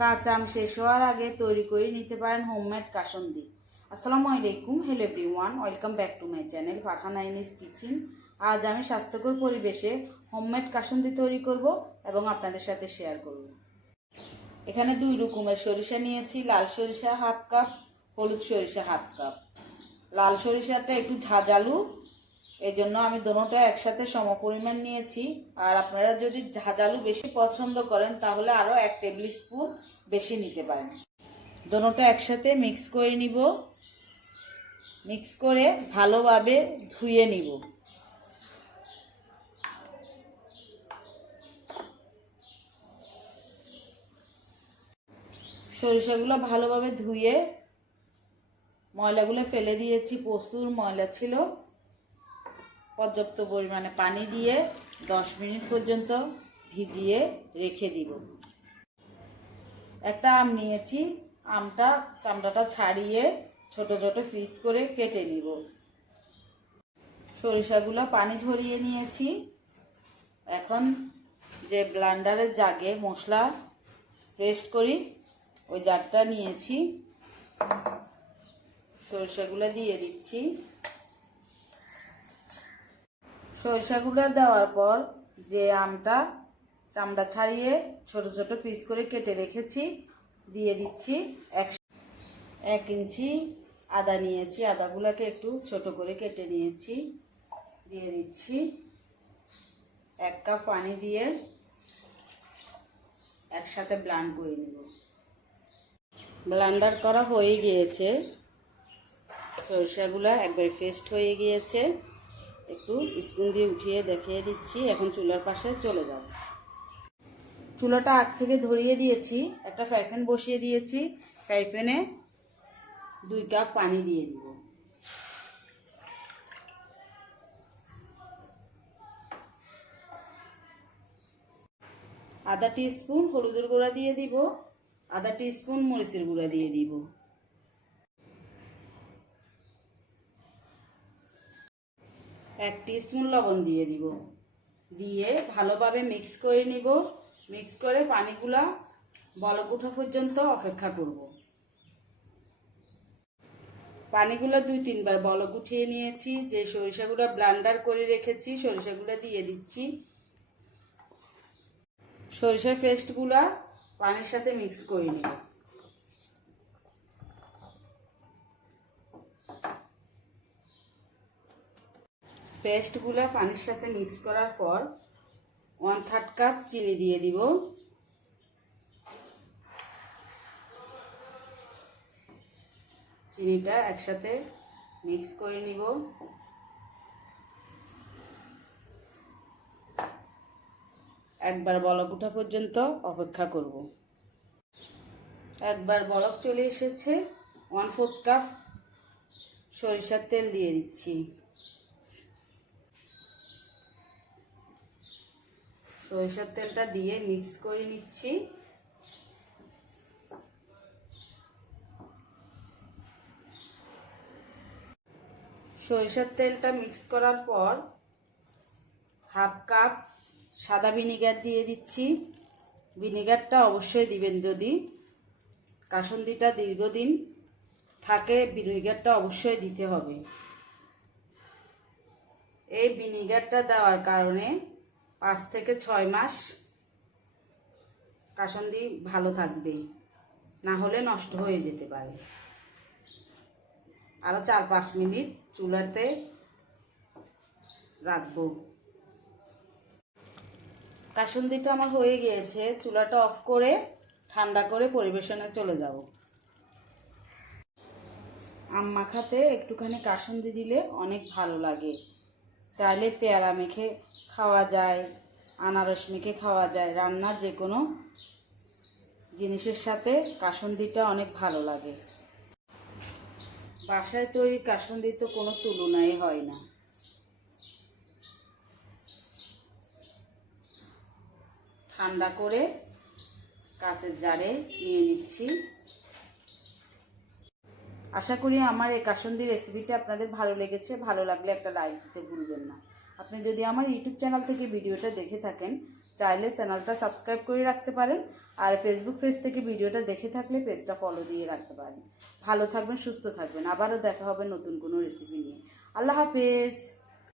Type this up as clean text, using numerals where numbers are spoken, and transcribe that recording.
কাঁচা আম শেষ হওয়ার আগে তৈরি করে নিতে পারেন হোমমেড কাসুন্দি। আসসালামু আলাইকুম, hello everyone, welcome back to my channel Farhan Aini's kitchen. আজ আমি স্বাস্থ্যকর পরিবেশে হোমমেড কাসুন্দি তৈরি করব এবং আপনাদের সাথে শেয়ার করব। এখানে দুই রকমের সরিষা নিয়েছি, লাল সরিষা হাফ কাপ, হলুদ সরিষা হাফ কাপ। লাল সরিষাটা একটু ঝাঁঝালু, এই জন্য আমি দুটোটা একসাথে সমপরিমাণ নিয়েছি। আর আপনারা যদি ঝাঁঝালু বেশি পছন্দ করেন তাহলে আরও 1 টেবিল স্পুন বেশি নিতে পারেন। দুটোটা একসাথে মিক্স করে নিব, মিক্স করে ভালোভাবে ধুয়ে নিব। সরিষাগুলো ভালোভাবে ধুয়ে ময়লাগুলো ফেলে দিয়েছি, প্রচুর ময়লা ছিল। পর্যাপ্ত পরিমাণে পানি দিয়ে 10 মিনিট পর্যন্ত ভিজিয়ে রেখে দিব। একটা আম নিয়েছি, আমটা চামড়াটা ছাড়িয়ে ছোট ছোট পিস করে কেটে নিব। সরিষাগুলো পানি ঝরিয়ে নিয়েছি। এখন যে ব্লেন্ডারের জাগে মশলা পেস্ট করি ওই জারটা নিয়েছি, সরিষাগুলো দিয়ে দিচ্ছি। সরিষাগুলো দেওয়ার পর যে আমটা চামড়া ছাড়িয়ে ছোট ছোট পিস করে কেটে রেখেছি দিয়ে দিচ্ছি। 1 ইঞ্চি আদা নিয়েছি, আদাগুলোকে একটু ছোট করে কেটে নিয়েছি, দিয়ে দিচ্ছি। 1 কাপ পানি দিয়ে একসাথে ব্লেন্ড করে নেব। ব্লেন্ডার করা হয়ে গিয়েছে, সরিষাগুলো একবারে পেস্ট হয়ে গিয়েছে। একটু স্পুন দিয়ে উঠিয়ে দেখিয়ে দিচ্ছি। এখন চুলার পাশে চলে যাব। চুলাটা আগ থেকে ধরিয়ে দিয়েছি, একটা ফ্রাই প্যান বসিয়ে দিয়েছি। ফ্রাই প্যানে 2 কাপ পানি দিয়ে দিব। আধা টিস্পুন হলুদের গুঁড়া দিয়ে দিব, আধা টিস্পুন মরিচের গুঁড়া দিয়ে দিব। এক টিস্পুন লবণ দিয়ে দিব, দিয়ে ভালোভাবে মিক্স করে নিব। মিক্স করে পানিগুলা বলক ওঠা পর্যন্ত অপেক্ষা করব। পানিগুলো 2-3 বার বলক উঠিয়ে নিয়েছি। যে সরিষাগুলো ব্লেন্ডার করে রেখেছি সরিষাগুলো দিয়ে দিচ্ছি। সরিষার পেস্টগুলা পানির সাথে মিক্স করে নিব। পেস্টগুলা পানির সাথে মিক্স করার পর 1/3 কাপ চিনি দিয়ে দিব। চিনিটা একসাথে মিক্স করে নিব। একবার বলক ওঠা পর্যন্ত অপেক্ষা করব। একবার বলক চলে এসেছে। 1/4 কাপ সরিষার তেল দিয়ে দিচ্ছি। সরিষার তেলটা দিয়ে মিক্স করে নিচ্ছি। সরিষার তেলটা মিক্স করার পর 1/2 কাপ সাদা ভিনেগার দিয়ে দিচ্ছি। ভিনেগারটা অবশ্যই দিবেন, যদি কাসুন্দিটা দীর্ঘদিন থাকে ভিনেগারটা অবশ্যই দিতে হবে। এই ভিনেগারটা দেওয়ার কারণে 5 থেকে 6 মাস কাসুন্দি ভালো থাকবে, না হলে নষ্ট হয়ে যেতে পারে। আরও 4-5 মিনিট চুলাতে রাখবো। কাসুন্দিটা আমার হয়ে গিয়েছে, চুলাটা অফ করে ঠান্ডা করে পরিবেশনে চলে যাব। আম মাখাতে একটুখানি কাসুন্দি দিলে অনেক ভালো লাগে। চাইলে পেয়ারা মেখে খাওয়া যায়, আনারস মেখে খাওয়া যায়, রান্নার যে কোনো জিনিসের সাথে কাসুন্দিটা অনেক ভালো লাগে। বাসায় তৈরি কাসুন্দি তো কোনো তুলনাই হয় না। ঠান্ডা করে কাঁচের জারে নিয়ে নিচ্ছি। আশা করি আমার এই কাসুন্দি রেসিপিটা আপনাদের ভালো লেগেছে। ভালো লাগলে একটা লাইক দিতে ভুলবেন না। আপনি যদি আমার ইউটিউব চ্যানেল থেকে ভিডিওটা দেখে থাকেন, চাইলে চ্যানেলটা সাবস্ক্রাইব করে রাখতে পারেন, আর ফেসবুক পেজ থেকে ভিডিওটা দেখে থাকলে পেজটা ফলো দিয়ে রাখতে পারেন। ভালো থাকবেন, সুস্থ থাকবেন। আবারও দেখা হবে নতুন কোনো রেসিপি নিয়ে। আল্লাহ হাফেজ।